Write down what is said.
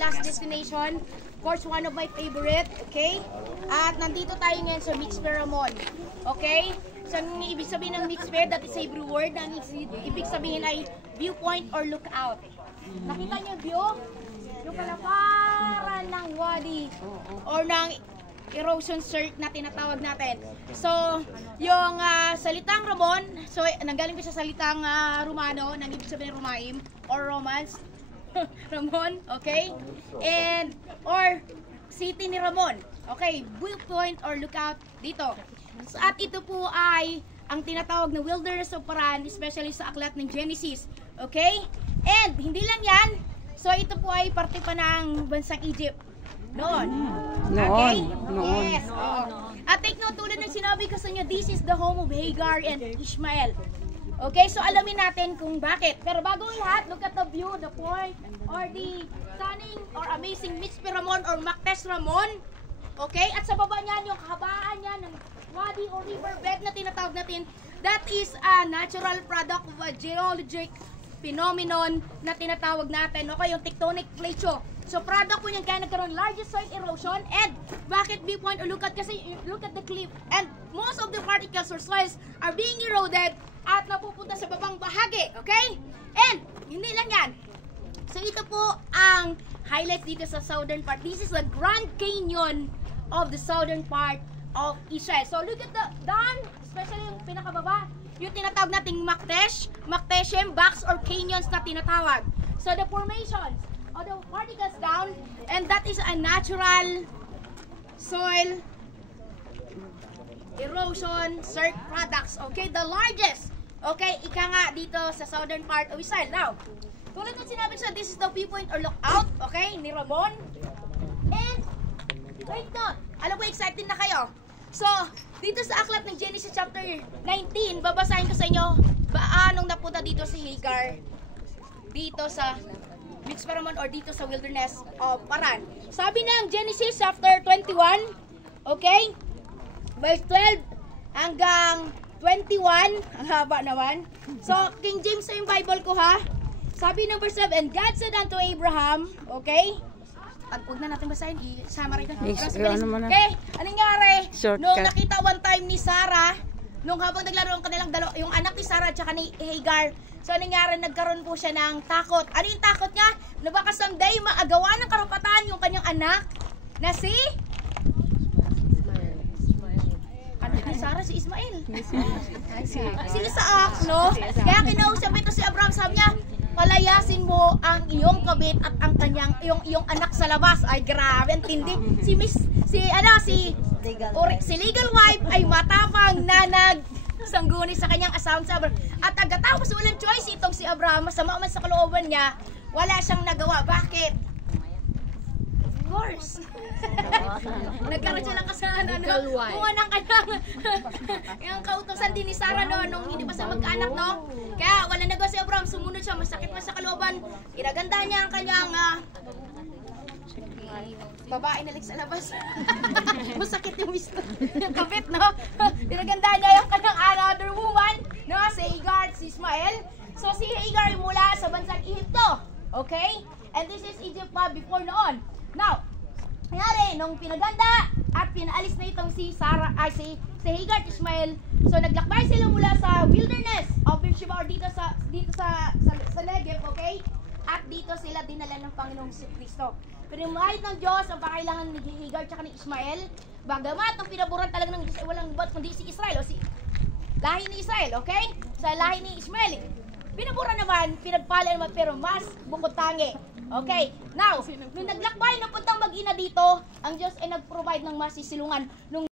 last destination. Of course, one of my favorite, okay? At nandito tayo ngayon sa Mixper Ramon, okay? So, ang ibig sabihin ng Mixper, that is a Hebrew word. Ang ibig sabihin ay viewpoint or lookout. Nakita niyo yung view? Yung kalaparan ng wadi or ng erosion cirque na tinatawag natin. So, yung salitang Ramon, so nanggaling ko sa salitang Romano, nang ibig sabihin Romaim or Romans. Ramon, okay? And, or city ni Ramon. Okay, viewpoint or lookout dito. So, at ito po ay ang tinatawag na wilderness of Paran, especially sa aklat ng Genesis. Okay? And, hindi lang yan. So, ito po ay parte pa ng bansang Egypt. Noon. Okay? Noon. Yes. At take note, tulad ng sinabi ko sa inyo, this is the home of Hagar and Ishmael. Okay, so alamin natin kung bakit. Pero bago ang lahat, look at the view, the point, or the stunning or amazing Mixper Ramon or Maktes Ramon. Okay, at sa baba niyan, yung kahabaan niya ng wadi or riverbed na tinatawag natin, that is a natural product of a geologic phenomenon na tinatawag natin. Okay, yung tectonic plate show. So, product po niyan kaya nagkaroon largest soil erosion. And bakit viewpoint or lookout? Kasi look at the cliff. And most of the particles or soils are being eroded at napupunta sa babang bahagi. Okay? And, hindi lang yan. So, ito po ang highlights dito sa southern part. This is the Grand Canyon of the southern part of Israel. So, look at the down, especially yung pinakababa, yung tinatawag nating Makteshem, box or canyons na tinatawag. So, the formations of the particles down, and that is a natural soil erosion cirque products. Okay, the largest. Okay, ika nga dito sa southern part of Israel. Now, tulad ng sinabi sa, this is the viewpoint or lookout, okay, ni Ramon. And, wait no, alam ko excited na kayo. So, dito sa aklat ng Genesis chapter 19, babasahin ko sa inyo anong napunta dito si Hagar dito sa Mixper Ramon or dito sa wilderness of Paran. Sabi ng Genesis chapter 21, okay, verse 12 hanggang 21, ang haba naman. So, King James sa yung Bible ko ha. Sabi ng verse 7, and God said unto Abraham, okay, at huwag na natin basahin, i-summary ko. Okay, anong nangyari? Nung nakita one time ni Sarah, nung habang naglaro ang kanilang yung anak ni Sarah at saka ni Hagar, so anong nangyari? Nagkaroon po siya ng takot. Ano yung takot niya? Na baka someday maagawa ng karapatan yung kanyang anak na si anak ni Sarah, si Ismael. Si Isaac, no? Kaya kinausap ito si Abraham, sabi niya, palayasin mo ang iyong kabit at ang kanyang iyong anak sa labas. Ay grabe, tindi. Si legal wife ay matapang na nagsangguni sa kanyang asawa sa Abraham. At agad-tapos walang choice itong si Abraham, masama man sa kalooban niya, wala siyang nagawa. Bakit? Of course. Nagkaroon siya ng kasalanan, kung ng kanyang yung kautosan din ni Sarah nung hindi pa siya magkaanak, no? Kaya wala nagawa si Abraham, sumunod siya, masakit man sa kalooban, inaganda niya ang kanyang babae na sa labas. Masakit yung kabit, no? Inaganda niya yung kanyang another woman, no? Si Hagar, si Ismael. So si Hagar mula sa bansang Egypto, okay? And this is Egypt pa before noon. Now, nangyari, nung pinaganda at pinaalis na itong si Sarah, si Hagar at Ishmael, so naglakbay sila mula sa wilderness of Beersheba or dito sa Negev, okay? At dito sila dinala ng Panginoong si Kristo. Pero yung mahal ng Diyos ang pakailangan ni Hagar at ni Ishmael, bagamat nung pinaburan talaga ng Diyos, walang iba kundi si Israel o si lahi ni Israel, okay? Sa lahi ni Ishmael, pinabura naman, pinagpala naman, pero mas bukod tangi. Okay, now, nung naglakbay na puntang mag-ina dito, ang Diyos ay nag-provide ng masisilungan. Nung